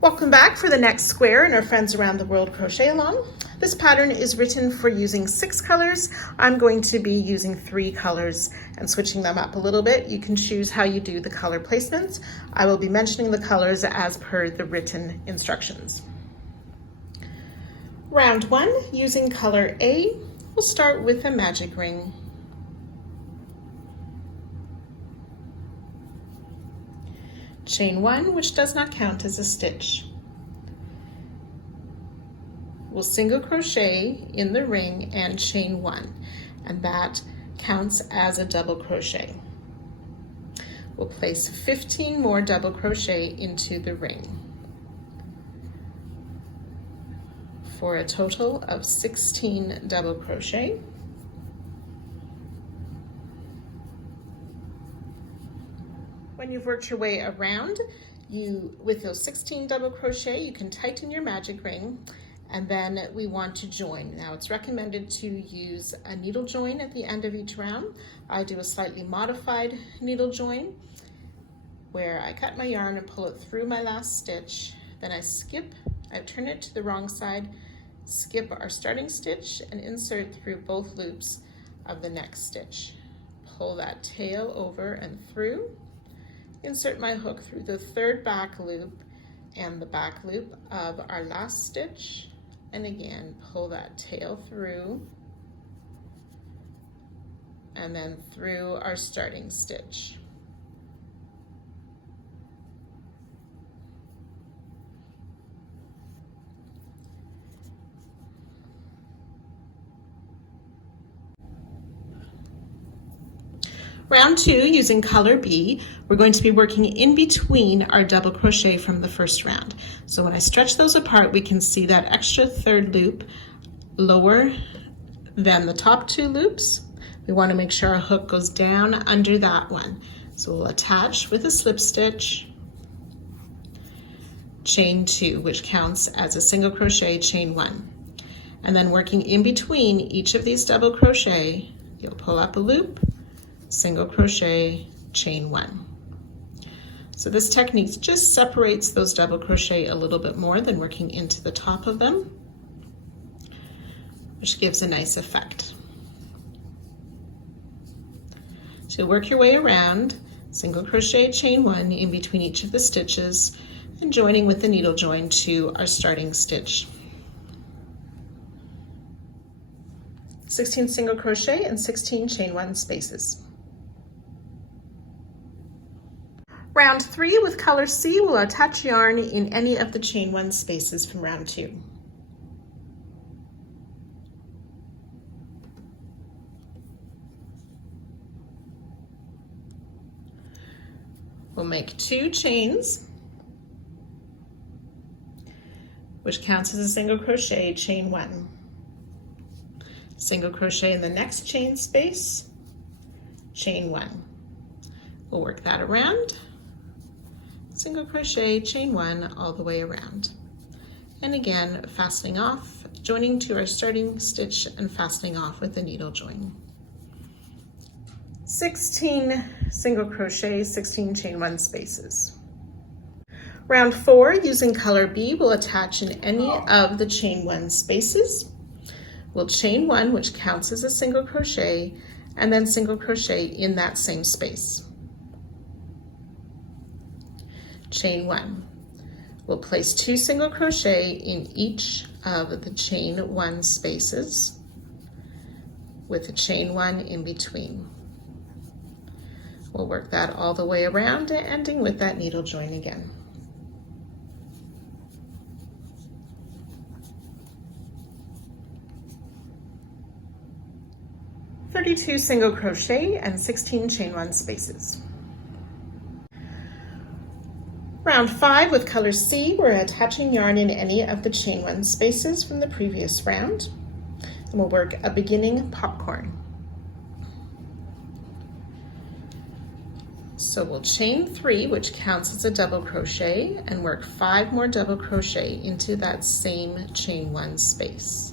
Welcome back for the next square in our Friends Around the World Crochet Along. This pattern is written for using 6 colors. I'm going to be using 3 colors and switching them up a little bit. You can choose how you do the color placements. I will be mentioning the colors as per the written instructions. Round 1, using color A, we'll start with a magic ring. Chain 1, which does not count as a stitch. We'll single crochet in the ring and chain 1, and that counts as a double crochet. We'll place 15 more double crochet into the ring for a total of 16 double crochet. When you've worked your way around, with those 16 double crochet, you can tighten your magic ring, and then we want to join. Now it's recommended to use a needle join at the end of each round. I do a slightly modified needle join where I cut my yarn and pull it through my last stitch, then I turn it to the wrong side, skip our starting stitch and insert through both loops of the next stitch. Pull that tail over and through. Insert my hook through the third back loop and the back loop of our last stitch, and again pull that tail through and then through our starting stitch. Round 2, using color B, we're going to be working in between our double crochet from the first round. So when I stretch those apart, we can see that extra third loop lower than the top 2 loops. We want to make sure our hook goes down under that one. So we'll attach with a slip stitch, chain 2, which counts as a single crochet, chain 1. And then working in between each of these double crochet, you'll pull up a loop, single crochet, chain 1. So this technique just separates those double crochet a little bit more than working into the top of them, which gives a nice effect. So work your way around, single crochet, chain 1 in between each of the stitches, and joining with the needle join to our starting stitch. 16 single crochet and 16 chain 1 spaces. Round 3, with color C, we'll attach yarn in any of the chain 1 spaces from round 2. We'll make 2 chains, which counts as a single crochet, chain 1. Single crochet in the next chain space, chain 1. We'll work that around. Single crochet, chain 1 all the way around. And again, fastening off, joining to our starting stitch and fastening off with the needle join. 16 single crochet, 16 chain 1 spaces. Round 4, using color B, we'll attach in any of the chain 1 spaces. We'll chain 1, which counts as a single crochet, and then single crochet in that same space. Chain 1. We'll place 2 single crochet in each of the chain 1 spaces with a chain 1 in between. We'll work that all the way around, ending with that needle join again. (32 single crochet and 16 chain 1 spaces). Round 5, with color C, we're attaching yarn in any of the chain 1 spaces from the previous round, and we'll work a beginning popcorn. So we'll chain 3, which counts as a double crochet, and work 5 more double crochet into that same chain 1 space.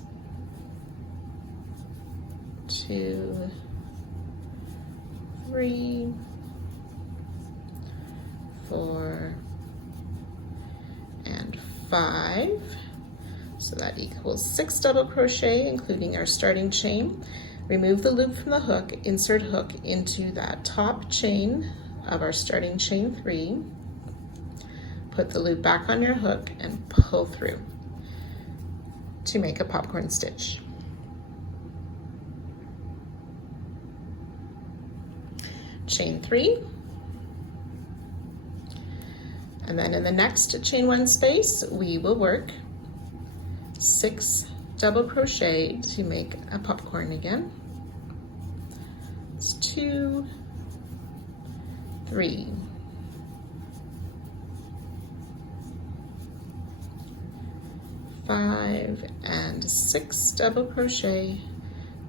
2, 3, 4, and 5. So that equals 6 double crochet, including our starting chain. Remove the loop from the hook, insert hook into that top chain of our starting chain 3. Put the loop back on your hook and pull through to make a popcorn stitch. Chain 3. And then in the next chain 1 space, we will work 6 double crochet to make a popcorn again. It's 2, 3, 5, and 6 double crochet.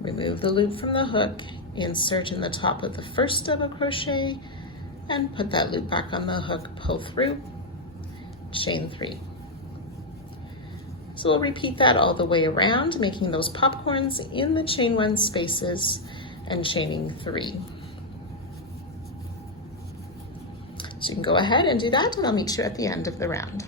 Remove the loop from the hook, insert in the top of the first double crochet, and put that loop back on the hook, pull through, chain 3. So we'll repeat that all the way around, making those popcorns in the chain 1 spaces and chaining 3. So you can go ahead and do that, and I'll meet you at the end of the round.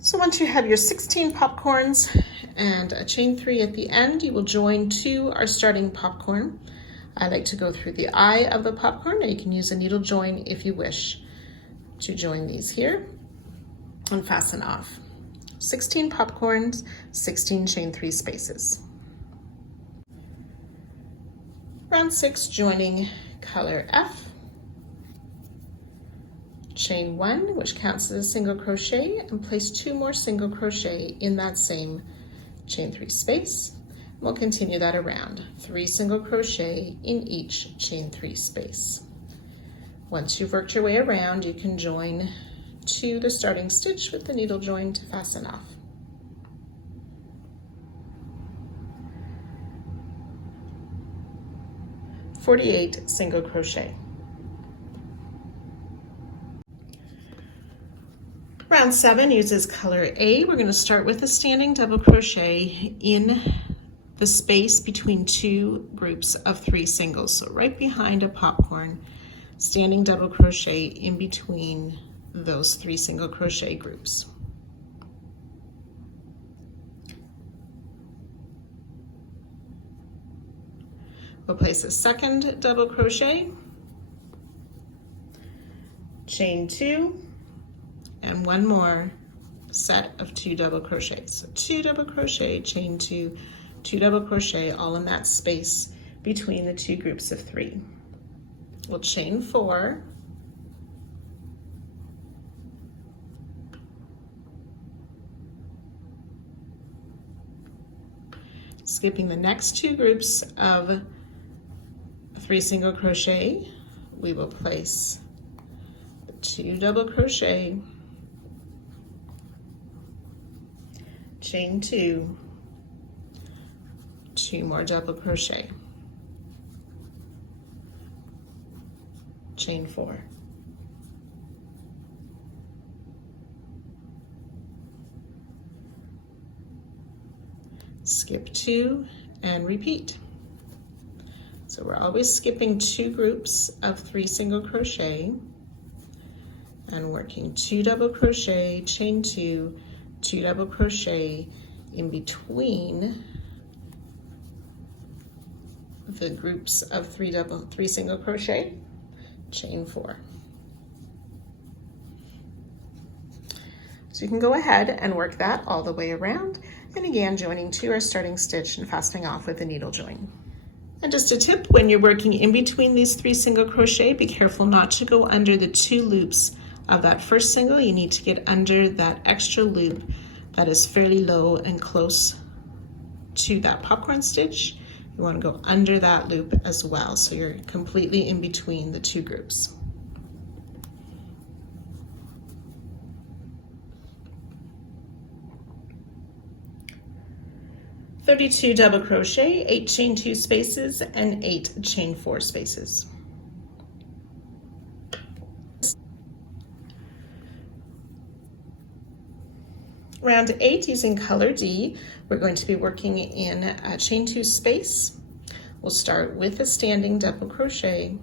So once you have your 16 popcorns and a chain 3 at the end, you will join to our starting popcorn. I like to go through the eye of the popcorn, and you can use a needle join if you wish to join these here and fasten off. 16 popcorns, 16 chain 3 spaces. Round 6, joining color F. Chain 1, which counts as a single crochet, and place 2 more single crochet in that same chain 3 space. We'll continue that around, 3 single crochet in each chain 3 space. Once you've worked your way around, you can join to the starting stitch with the needle join to fasten off. "48 single crochet. Round 7 uses color A. We're going to start with a standing double crochet in the space between 2 groups of 3 singles. So right behind a popcorn, standing double crochet in between those 3 single crochet groups. We'll place a second double crochet, chain 2, and 1 more set of 2 double crochets. So 2 double crochet, chain 2, 2 double crochet, all in that space between the 2 groups of 3. We'll chain 4, skipping the next 2 groups of 3 single crochet, we will place 2 double crochet, chain 2, 2 more double crochet, chain 4. Skip 2 and repeat. So we're always skipping 2 groups of 3 single crochet and working 2 double crochet, chain 2, 2 double crochet in between the groups of 3 single crochet, chain 4. So you can go ahead and work that all the way around, and again joining to our starting stitch and fastening off with a needle join. And just a tip, when you're working in between these 3 single crochet, be careful not to go under the 2 loops of that first single. You need to get under that extra loop that is fairly low and close to that popcorn stitch. You want to go under that loop as well, so you're completely in between the 2 groups. "32 double crochet, 8 chain 2 spaces, and 8 chain 4 spaces. Round 8, using color D, we're going to be working in a chain 2 space. We'll start with a standing double crochet,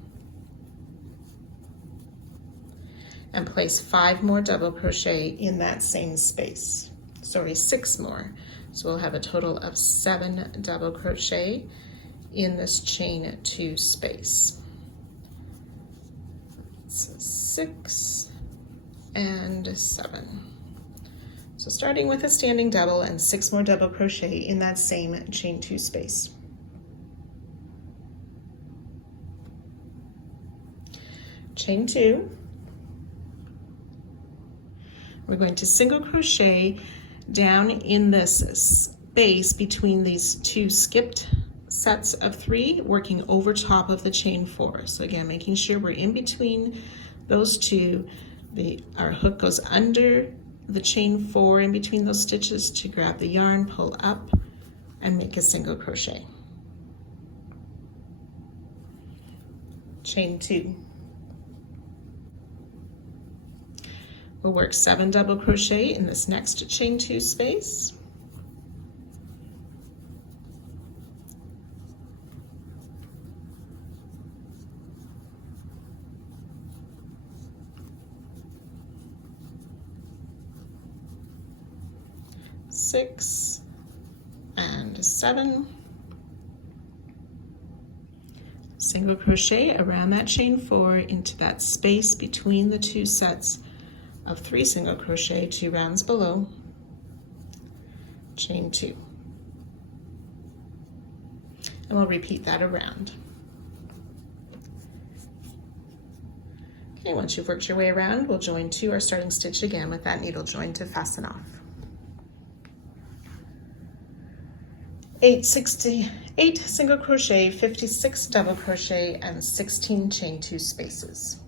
and place 5 more double crochet in that same space. Sorry, 6 more. So we'll have a total of 7 double crochet in this chain 2 space. So 6 and 7. So starting with a standing double and 6 more double crochet in that same chain 2 space. Chain 2. We're going to single crochet down in this space between these 2 skipped sets of 3, working over top of the chain 4. So again, making sure we're in between those 2. Our hook goes under the chain 4 in between those stitches to grab the yarn, pull up, and make a single crochet. Chain 2. We'll work 7 double crochet in this next chain 2 space. Six and 7. Single crochet around that chain 4 into that space between the 2 sets of 3 single crochet 2 rounds below. Chain 2. And we'll repeat that around. Okay, once you've worked your way around, we'll join to our starting stitch again with that needle join to fasten off. 8 single crochet, 56 double crochet, and 16 chain 2 spaces.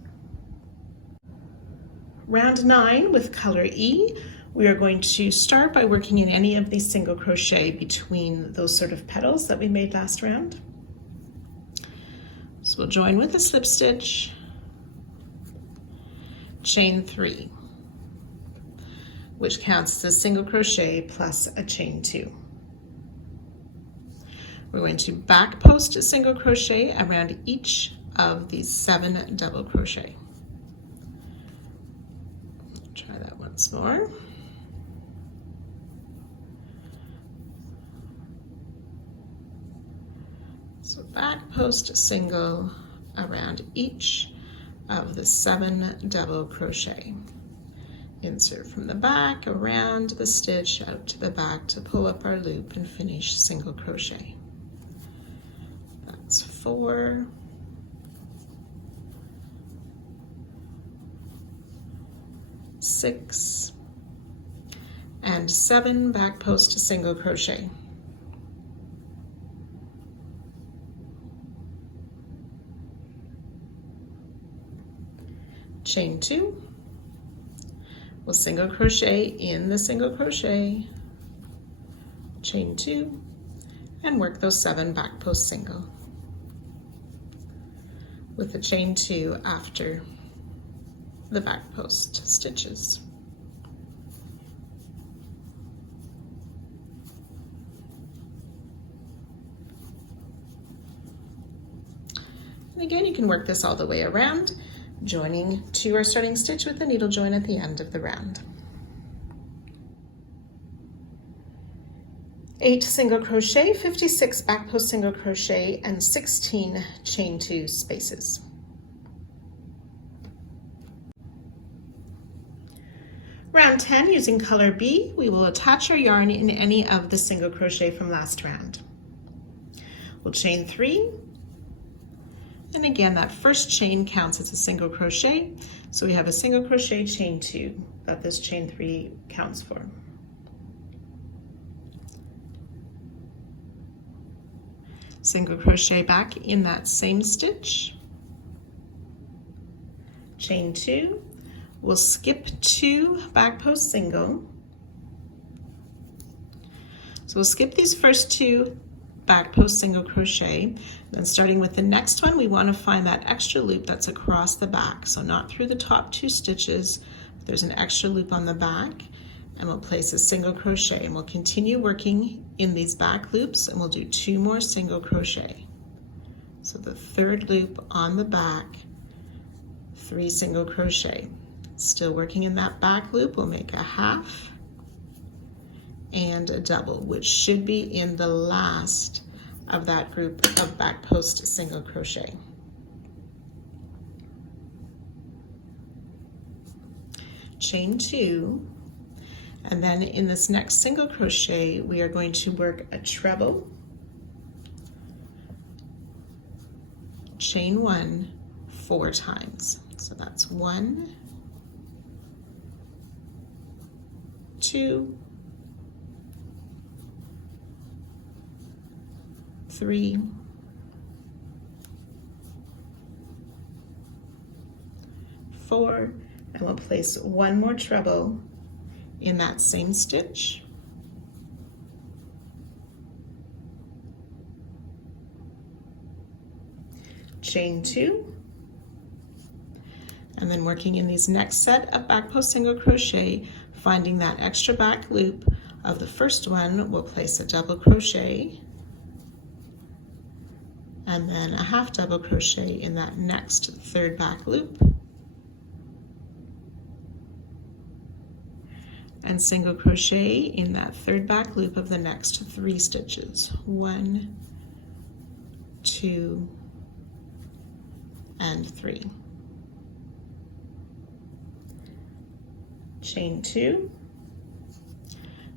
Round 9 with color E, we are going to start by working in any of these single crochet between those sort of petals that we made last round. So we'll join with a slip stitch, chain 3, which counts as single crochet plus a chain 2. We're going to back post a single crochet around each of these 7 double crochet. Try that once more. So back post a single around each of the 7 double crochet. Insert from the back, around the stitch, out to the back to pull up our loop and finish single crochet. That's 4, 6, and 7, back post a single crochet. Chain 2, we'll single crochet in the single crochet, chain 2, and work those 7 back post single with the chain 2 after the back post stitches. And again, you can work this all the way around, joining to our starting stitch with the needle join at the end of the round. 8 single crochet, 56 back post single crochet, and 16 chain 2 spaces. Round 10, using color B, we will attach our yarn in any of the single crochet from last round. We'll chain 3, and again that first chain counts as a single crochet, so we have a single crochet, chain 2 that this chain 3 counts for. Single crochet back in that same stitch, chain 2, we'll skip 2 back post single. So we'll skip these first 2 back post single crochet, then starting with the next one we want to find that extra loop that's across the back, so not through the top 2 stitches, but there's an extra loop on the back, and we'll place a single crochet, and we'll continue working in these back loops, and we'll do 2 more single crochet. So the third loop on the back, 3 single crochet, Still working in that back loop, we'll make a half and a double, which should be in the last of that group of back post single crochet. Chain 2, and then in this next single crochet we are going to work a treble, chain 1 4 times. So that's 1, 2, 3, 4, and we'll place one more treble in that same stitch. Chain 2, and then working in these next set of back post single crochet, finding that extra back loop of the first one, we'll place a double crochet and then a half double crochet in that next third back loop, and single crochet in that third back loop of the next 3 stitches. 1, 2, and 3. Chain 2.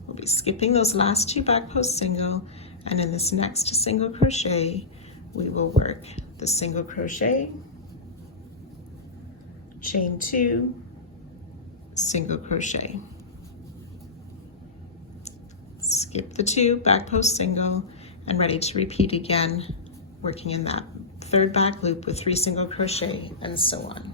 We'll be skipping those last 2 back post single, and in this next single crochet we will work the single crochet, chain 2, single crochet. Skip the 2 back post single and ready to repeat again, working in that third back loop with 3 single crochet and so on.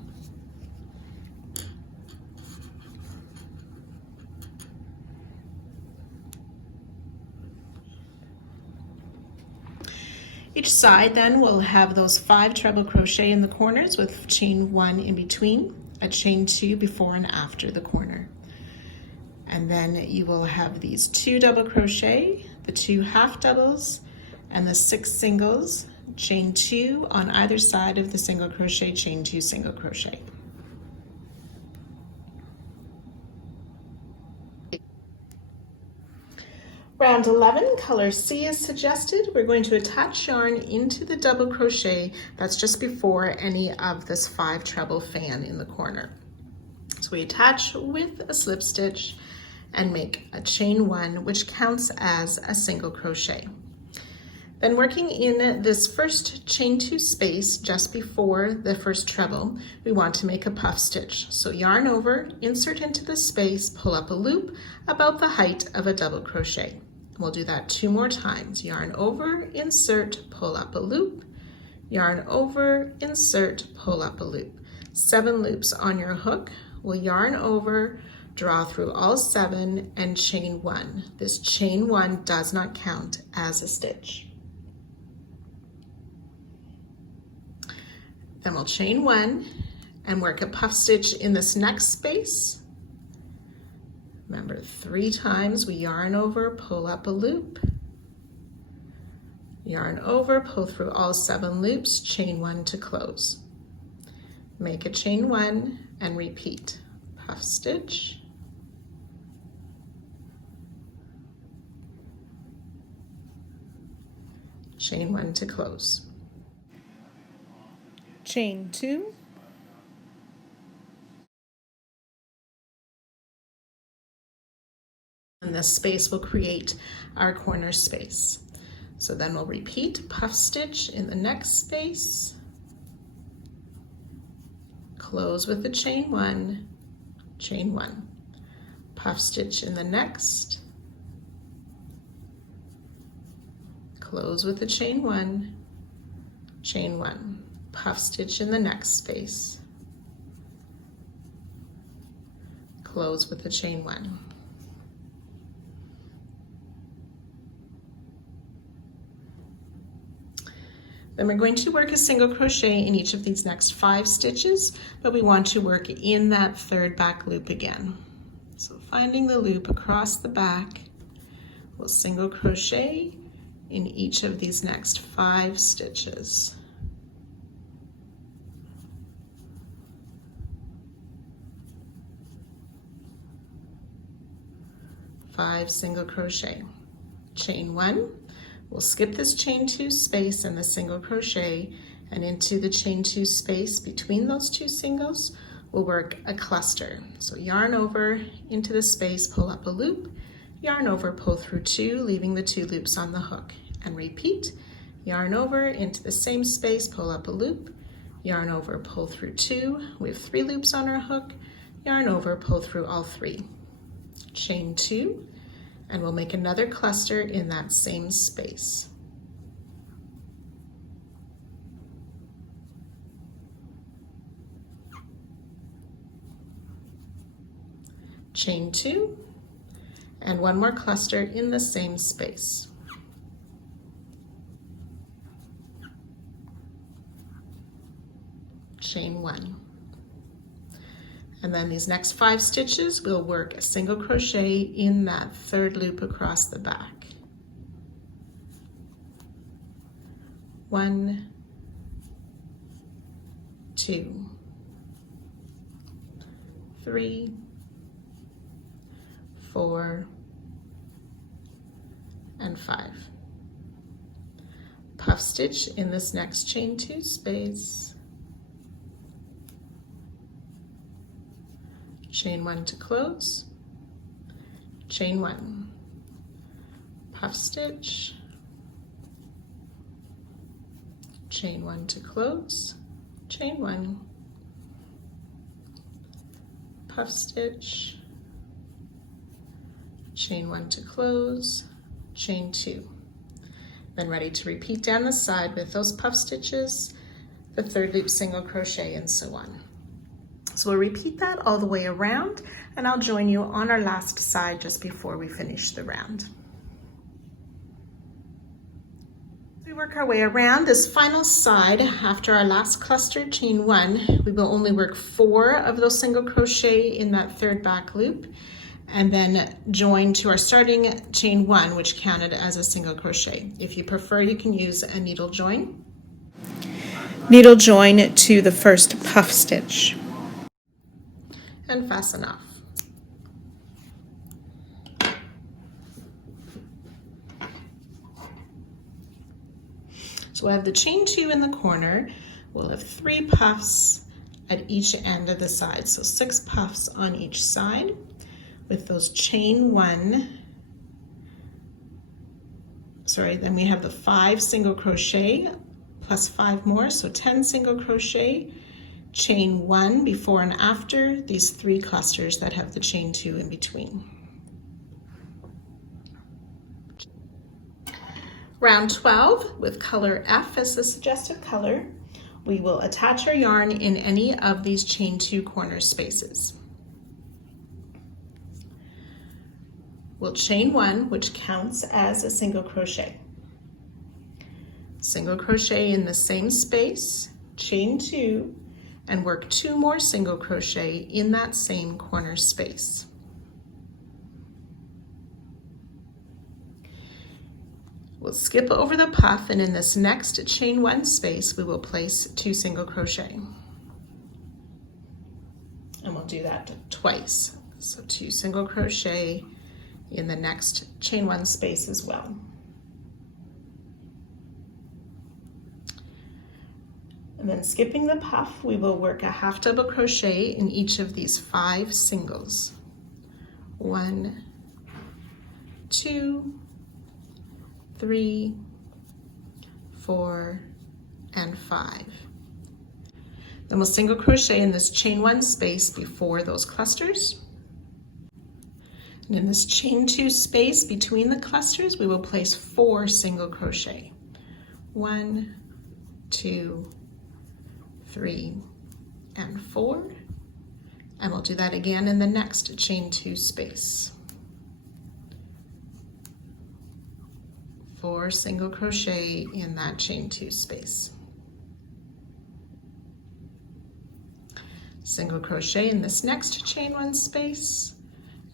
Each side then will have those 5 treble crochet in the corners with chain 1 in between, a chain 2 before and after the corner. And then you will have these 2 double crochet, the 2 half doubles, and the 6 singles, chain 2 on either side of the single crochet, chain 2 single crochet. Round 11, color C is suggested. We're going to attach yarn into the double crochet that's just before any of this 5 treble fan in the corner. So we attach with a slip stitch and make a chain 1, which counts as a single crochet. Then working in this first chain 2 space just before the first treble, we want to make a puff stitch. So yarn over, insert into the space, pull up a loop about the height of a double crochet. We'll do that 2 more times. Yarn over, insert, pull up a loop, yarn over, insert, pull up a loop. 7 loops on your hook. We'll yarn over, draw through all 7, and chain 1. This chain 1 does not count as a stitch. Then we'll chain 1 and work a puff stitch in this next space. Remember, 3 times we yarn over, pull up a loop, yarn over, pull through all 7 loops, chain 1 to close. Make a chain 1 and repeat. Puff stitch, chain 1 to close. Chain 2, and this space will create our corner space. So then we'll repeat puff stitch in the next space, close with the chain 1, chain 1, puff stitch in the next, close with the chain 1, chain 1, puff stitch in the next space, close with the chain 1. Then we're going to work a single crochet in each of these next 5 stitches, but we want to work in that third back loop again. So finding the loop across the back, we'll single crochet in each of these next 5 stitches. 5 single crochet. Chain 1, we'll skip this chain 2 space and the single crochet, and into the chain 2 space between those 2 singles, we'll work a cluster. So yarn over into the space, pull up a loop, yarn over, pull through 2, leaving the 2 loops on the hook, and repeat. Yarn over into the same space, pull up a loop, yarn over, pull through 2, we have 3 loops on our hook, yarn over, pull through all 3. Chain 2, and we'll make another cluster in that same space. Chain 2, and one more cluster in the same space. Chain 1. And then these next 5 stitches, we'll work a single crochet in that 3rd loop across the back. 1, 2, 3, 4, and 5. Puff stitch in this next chain 2 space. Chain 1 to close, chain 1, puff stitch, chain 1 to close, chain 1, puff stitch, chain 1 to close, chain 2. Then ready to repeat down the side with those puff stitches, the 3rd loop single crochet, and so on. So we'll repeat that all the way around, and I'll join you on our last side just before we finish the round. We work our way around this final side. After our last cluster, chain 1, we will only work 4 of those single crochet in that 3rd back loop, and then join to our starting chain 1, which counted as a single crochet. If you prefer, you can use a needle join. Needle join to the first puff stitch, and fasten off. So we'll have the chain 2 in the corner. We'll have 3 puffs at each end of the side. So 6 puffs on each side with those chain 1. Then we have the 5 single crochet plus 5 more, so 10 single crochet, chain 1 before and after these 3 clusters that have the chain 2 in between. Round 12 with color F as the suggested color. We will attach our yarn in any of these chain 2 corner spaces. We'll chain 1, which counts as a single crochet. Single crochet in the same space, chain 2, and work 2 more single crochet in that same corner space. We'll skip over the puff, and in this next chain 1 space, we will place 2 single crochet. And we'll do that twice. So 2 single crochet in the next chain 1 space as well. And then skipping the puff, we will work a half double crochet in each of these 5 singles. 1, 2, 3, 4, and 5. Then we'll single crochet in this chain 1 space before those clusters. And in this chain 2 space between the clusters, we will place 4 single crochet. 1, 2, 3, and 4, and we'll do that again in the next chain 2 space. 4 single crochet in that chain 2 space. Single crochet in this next chain 1 space,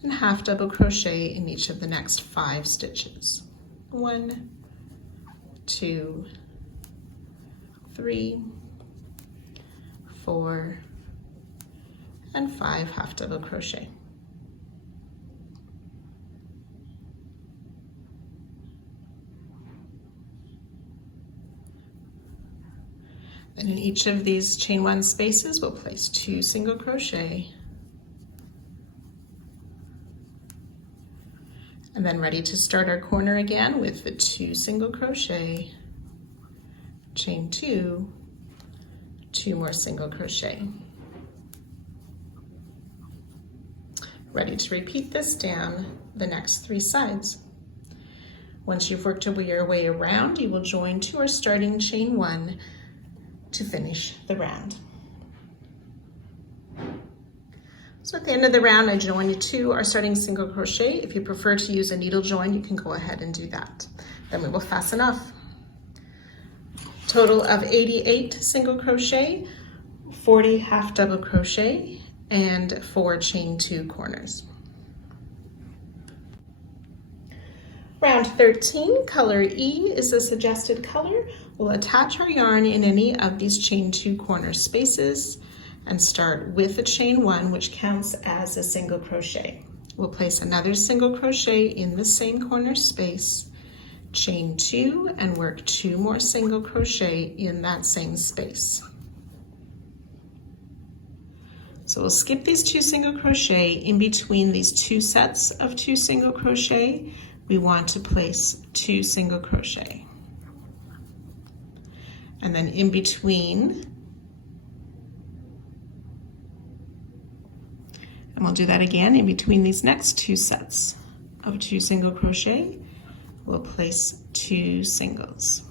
and half double crochet in each of the next 5 stitches. 1, 2, 3, 4, and 5 half double crochet. And in each of these chain 1 spaces, we'll place 2 single crochet. And then ready to start our corner again with the 2 single crochet, chain 2, 2 more single crochet. Ready to repeat this down the next 3 sides. Once you've worked your way around, you will join to our starting chain 1 to finish the round. So at the end of the round, I joined 2 our starting single crochet. If you prefer to use a needle join, you can go ahead and do that. Then we will fasten off. Total of 88 single crochet, 40 half double crochet, and 4 chain 2 corners. Round 13, color E is the suggested color. We'll attach our yarn in any of these chain 2 corner spaces and start with a chain 1, which counts as a single crochet. We'll place another single crochet in the same corner space, chain 2, and work 2 more single crochet in that same space. So we'll skip these 2 single crochet. In between these 2 sets of 2 single crochet, we want to place 2 single crochet. And then in between, and we'll do that again, in between these next 2 sets of 2 single crochet, we'll place 2 singles.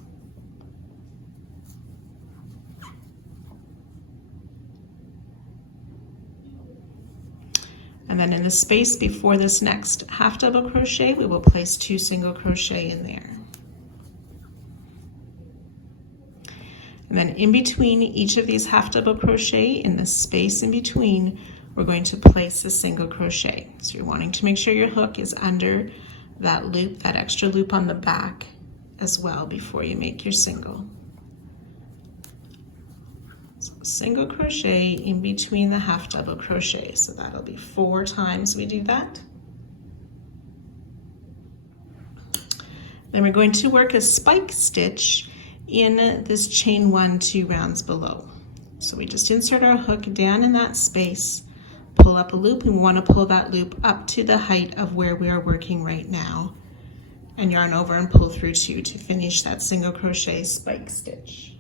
And then in the space before this next half double crochet, we will place 2 single crochet in there. And then in between each of these half double crochet, in the space in between, we're going to place a single crochet. So you're wanting to make sure your hook is under that loop, that extra loop on the back as well before you make your single. So single crochet in between the half double crochet. So that'll be 4 times we do that. Then we're going to work a spike stitch in this chain 1 2 rounds below. So we just insert our hook down in that space, pull up a loop, and we want to pull that loop up to the height of where we are working right now, and yarn over and pull through 2 to finish that single crochet spike stitch.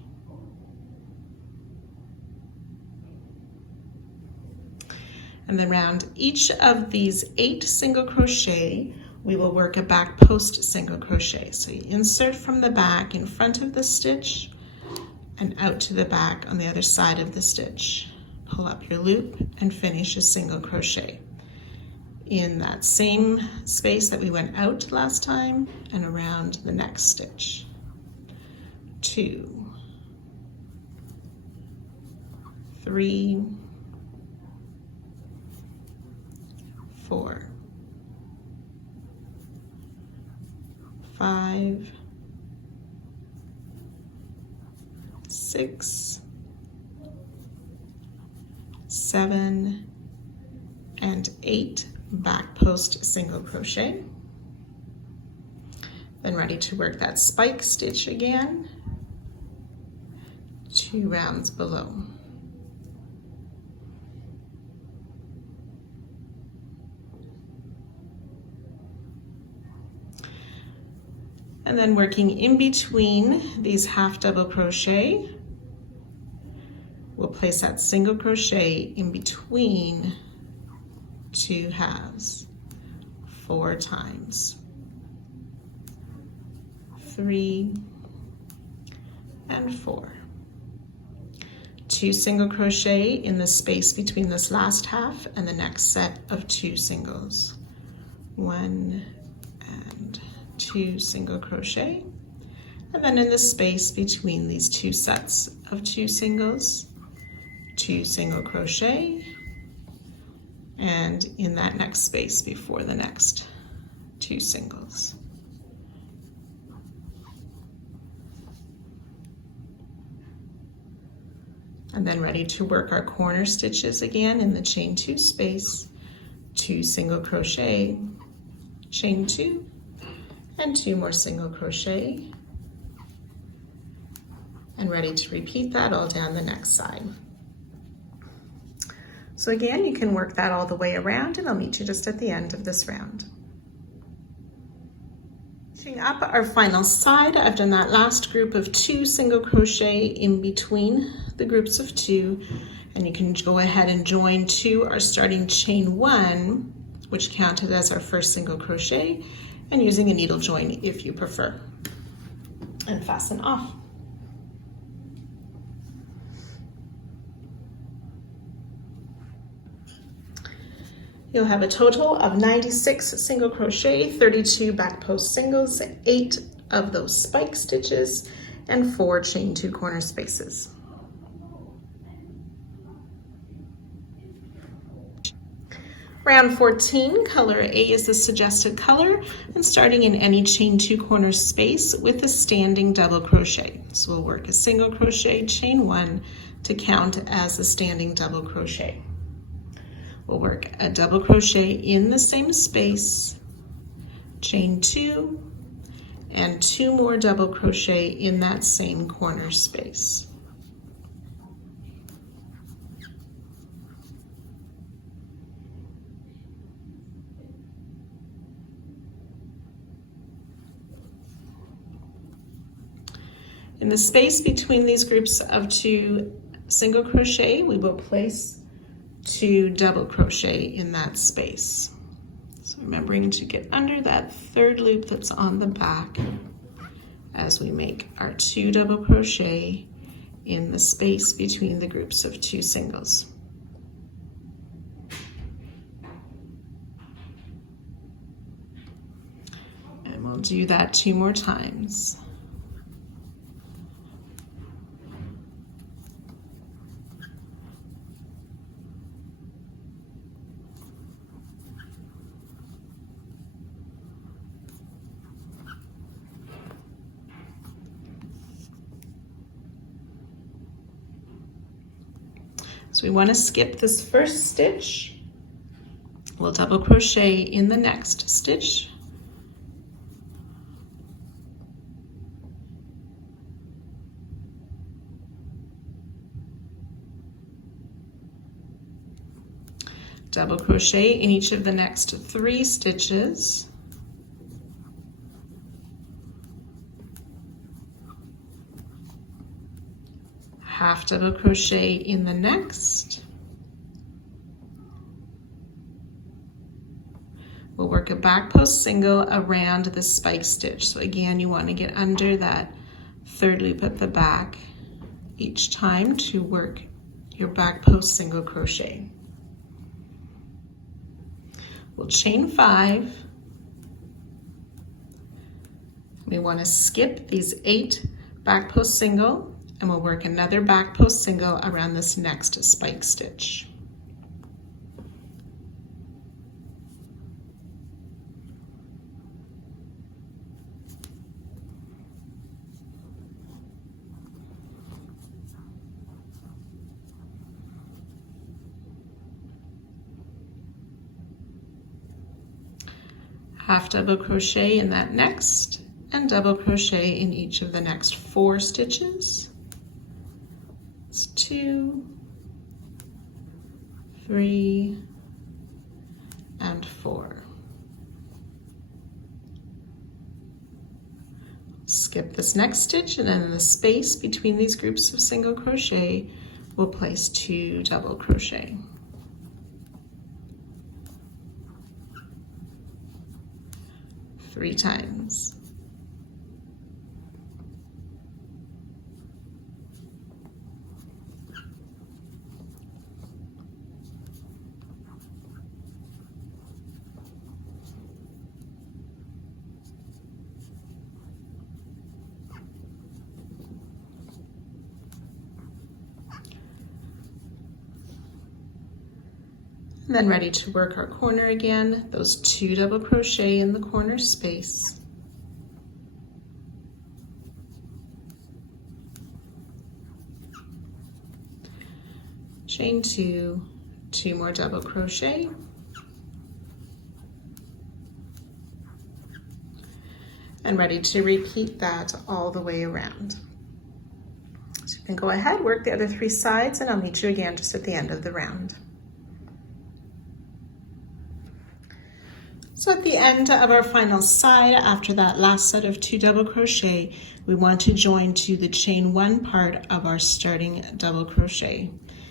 And then around each of these 8 single crochet, we will work a back post single crochet. So you insert from the back in front of the stitch and out to the back on the other side of the stitch. Pull up your loop and finish a single crochet in that same space that we went out last time and around the next stitch. 2, 3, 4, 5, 6, 7, and 8 back post single crochet. Then ready to work that spike stitch again, 2 rounds below. And then working in between these half double crochet, we'll place that single crochet in between 2 halves 4 times. 3 and 4. 2 single crochet in the space between this last half and the next set of 2 singles. 1 and 2 single crochet, and then in the space between these 2 sets of 2 singles, 2 single crochet, and in that next space before the next 2 singles. And then ready to work our corner stitches again in the chain 2 space, 2 single crochet, chain 2, and 2 more single crochet, and ready to repeat that all down the next side. So again, you can work that all the way around, and I'll meet you just at the end of this round. Finishing up our final side, I've done that last group of 2 single crochet in between the groups of 2, and you can go ahead and join to our starting chain 1, which counted as our first single crochet, and using a needle join if you prefer, and fasten off. You'll have a total of 96 single crochet, 32 back post singles, 8 of those spike stitches, and 4 chain 2 corner spaces. Round 14, color A is the suggested color, and starting in any chain 2 corner space with a standing double crochet. So we'll work a single crochet, chain 1 to count as a standing double crochet. We'll work a double crochet in the same space, chain 2, and 2 more double crochet in that same corner space. In the space between these groups of 2 single crochet, we will place 2 double crochet in that space. So remembering to get under that 3rd loop that's on the back as we make our 2 double crochet in the space between the groups of 2 singles. And we'll do that 2 more times. So we want to skip this first stitch. We'll double crochet in the next stitch. Double crochet in each of the next 3 stitches. Half double crochet in the next. We'll work a back post single around the spike stitch. So again, you want to get under that 3rd loop at the back each time to work your back post single crochet. We'll chain 5. We want to skip these 8 back post single, and we'll work another back post single around this next spike stitch. Half double crochet in that next, and double crochet in each of the next 4 stitches. 2, 3, and 4. Skip this next stitch, and then in the space between these groups of single crochet, we'll place 2 double crochet. Three times. And then ready to work our corner again, those 2 double crochet in the corner space. Chain 2, 2 more double crochet. And ready to repeat that all the way around. And go ahead, work the other 3 sides, and I'll meet you again just at the end of the round. So at the end of our final side, after that last set of 2 double crochet, we want to join to the chain 1 part of our starting double crochet.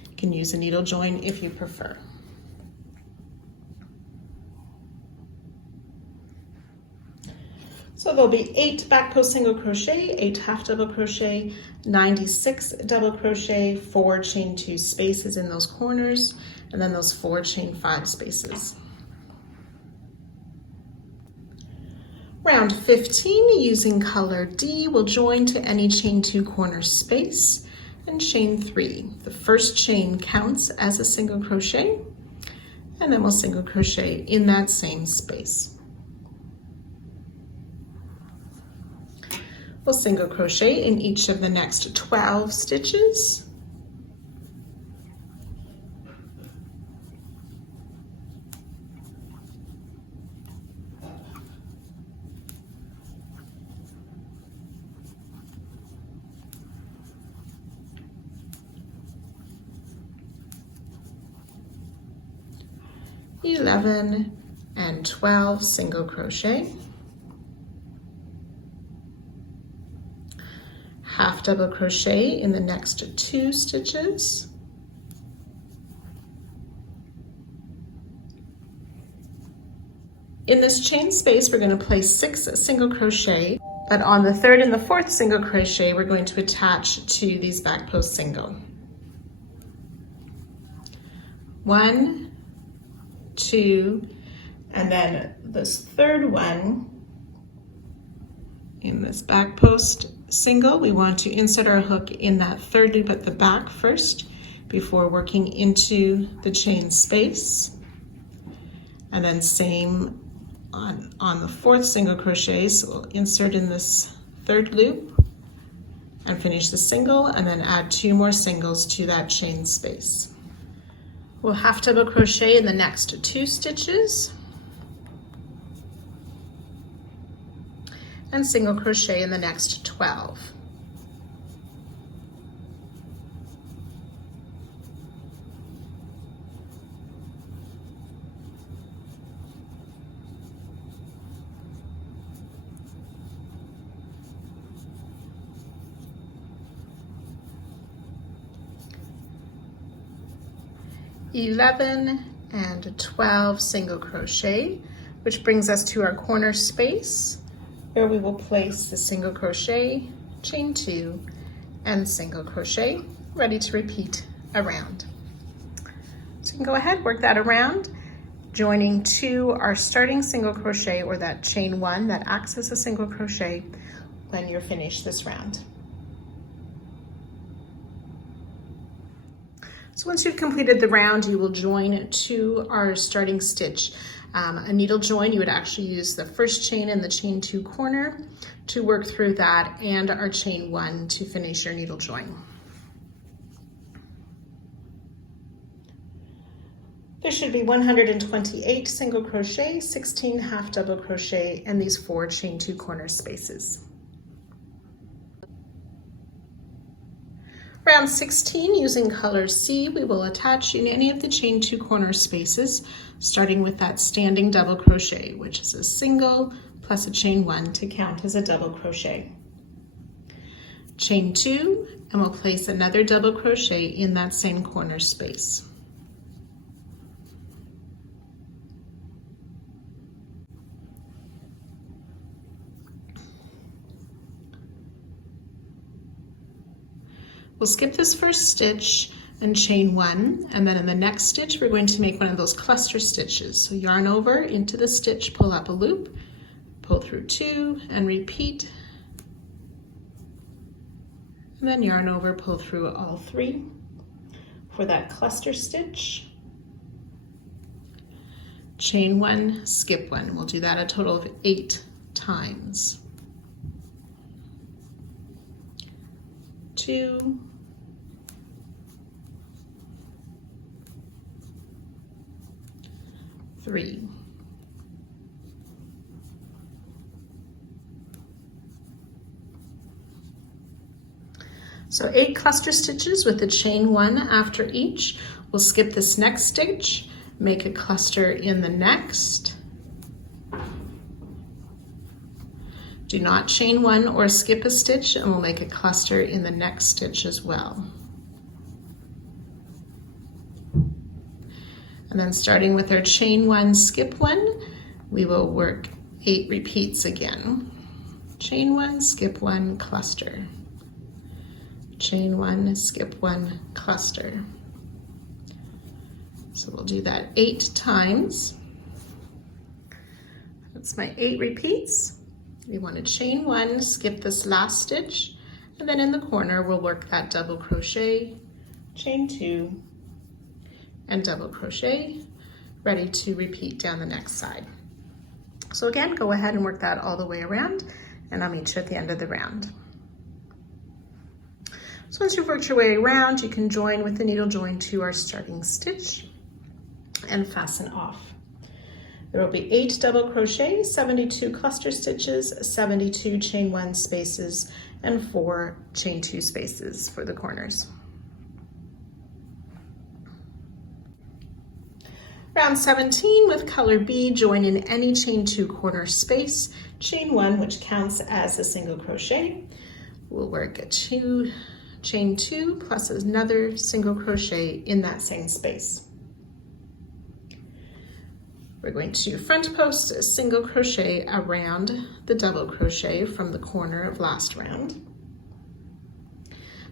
You can use a needle join if you prefer. So there'll be 8 back post single crochet, 8 half double crochet, 96 double crochet, 4 chain 2 spaces in those corners, and then those 4 chain 5 spaces. Round 15, using color D, we'll join to any chain 2 corner space and chain 3. The first chain counts as a single crochet, and then we'll single crochet in that same space. We'll single crochet in each of the next 12 stitches. (11) and 12 single crochet, half double crochet in the next 2 stitches, in this chain space we're going to place 6 single crochet, but on the 3rd and the 4th single crochet we're going to attach to these back post single. 1, 2, and then this 3rd one in this back post single, we want to insert our hook in that 3rd loop at the back first before working into the chain space, and then same on the 4th single crochet. So we'll insert in this 3rd loop and finish the single, and then add 2 more singles to that chain space. We'll half double crochet in the next 2 stitches and single crochet in the next 12. (11) and 12 single crochet, which brings us to our corner space, where we will place the single crochet, chain 2, and single crochet, ready to repeat around. So you can go ahead, work that around, joining to our starting single crochet, or that chain 1 that acts as a single crochet when you're finished this round. So once you've completed the round, you will join to our starting stitch. A needle join, you would actually use the first chain in the chain 2 corner to work through that, and our chain 1 to finish your needle join. There should be 128 single crochet, 16 half double crochet, and these 4 chain 2 corner spaces. Round 16, using color C, we will attach in any of the chain 2 corner spaces, starting with that standing double crochet, which is a single plus a chain 1 to count as a double crochet. Chain 2, and we'll place another double crochet in that same corner space. We'll skip this first stitch and chain 1, and then in the next stitch we're going to make one of those cluster stitches. So yarn over into the stitch, pull up a loop, pull through 2, and repeat, and then yarn over, pull through all 3 for that cluster stitch. Chain 1, skip 1. We'll do that a total of 8 times. 2, 3, So 8 cluster stitches with the chain 1 after each. We'll skip this next stitch, make a cluster in the next. Do not chain 1 or skip a stitch, and we'll make a cluster in the next stitch as well. And then starting with our chain 1, skip 1, we will work 8 repeats again. Chain 1, skip 1, cluster. Chain 1, skip 1, cluster. So we'll do that 8 times. That's my 8 repeats. We want to chain 1, skip this last stitch, and then in the corner we'll work that double crochet, chain 2, and double crochet, ready to repeat down the next side. So again, go ahead and work that all the way around, and I'll meet you at the end of the round. So once you've worked your way around, you can join with the needle join to our starting stitch and fasten off. There will be 8 double crochet, 72 cluster stitches, 72 chain 1 spaces, and 4 chain 2 spaces for the corners. Round 17 with color B, join in any chain 2 corner space, chain 1, which counts as a single crochet. We'll work a chain 2 plus another single crochet in that same space. We're going to front post a single crochet around the double crochet from the corner of last round.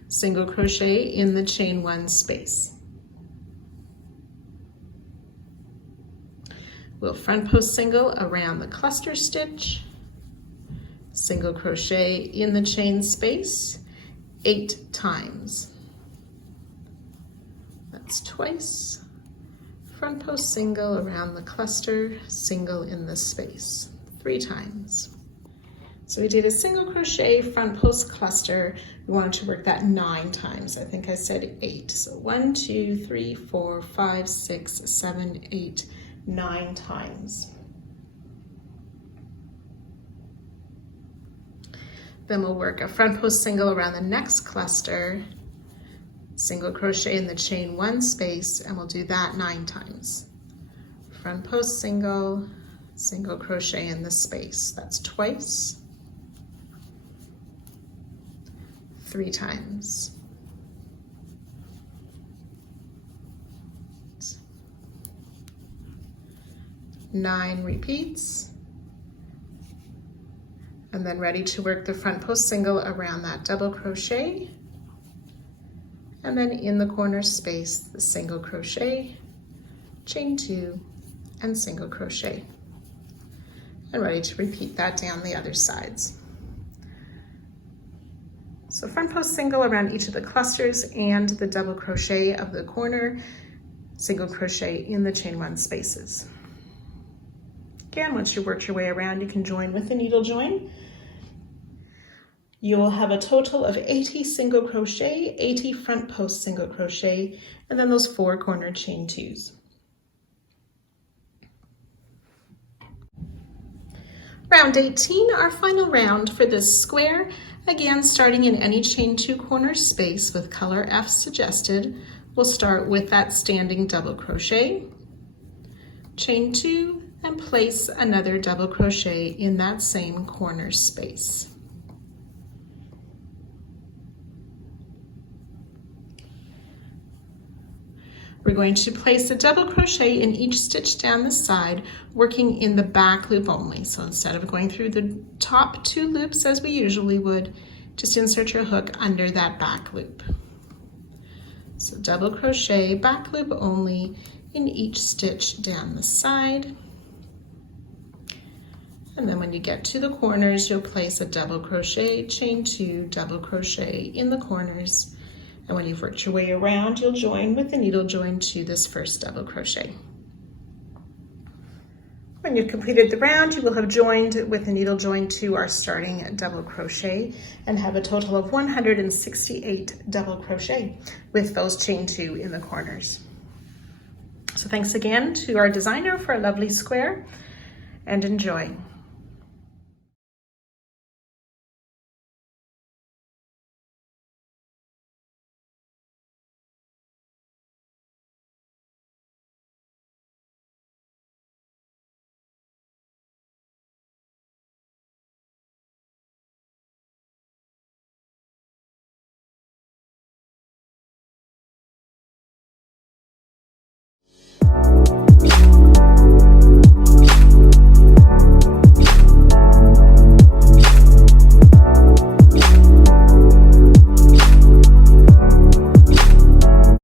Single crochet in the chain 1 space. We'll front post single around the cluster stitch, single crochet in the chain space 8 times. That's twice. Front post single around the cluster, single in the space 3 times. So we did a single crochet, front post cluster. We wanted to work that 9 times. I think I said 8. So 1, 2, 3, 4, 5, 6, 7, 8, 9 times. Then we'll work a front post single around the next cluster, single crochet in the chain 1 space, and we'll do that 9 times. Front post single, single crochet in the space. That's twice. 3 times. 9 repeats. And then ready to work the front post single around that double crochet. And then in the corner space, the single crochet, chain 2, and single crochet. And ready to repeat that down the other sides. So front post single around each of the clusters and the double crochet of the corner, single crochet in the chain 1 spaces. Again, once you've worked your way around, you can join with the needle join. You will have a total of 80 single crochet, 80 front post single crochet, and then those 4 corner chain 2s. Round 18, our final round for this square. Again, starting in any chain 2 corner space with color F suggested, we'll start with that standing double crochet, chain 2, and place another double crochet in that same corner space. We're going to place a double crochet in each stitch down the side, working in the back loop only. So instead of going through the top 2 loops as we usually would, just insert your hook under that back loop. So double crochet, back loop only in each stitch down the side. And then when you get to the corners, you'll place a double crochet, chain 2, double crochet in the corners. And when you've worked your way around, you'll join with the needle join to this first double crochet. When you've completed the round, you will have joined with the needle join to our starting double crochet and have a total of 168 double crochet with those chain 2 in the corners. So thanks again to our designer for a lovely square, and enjoy.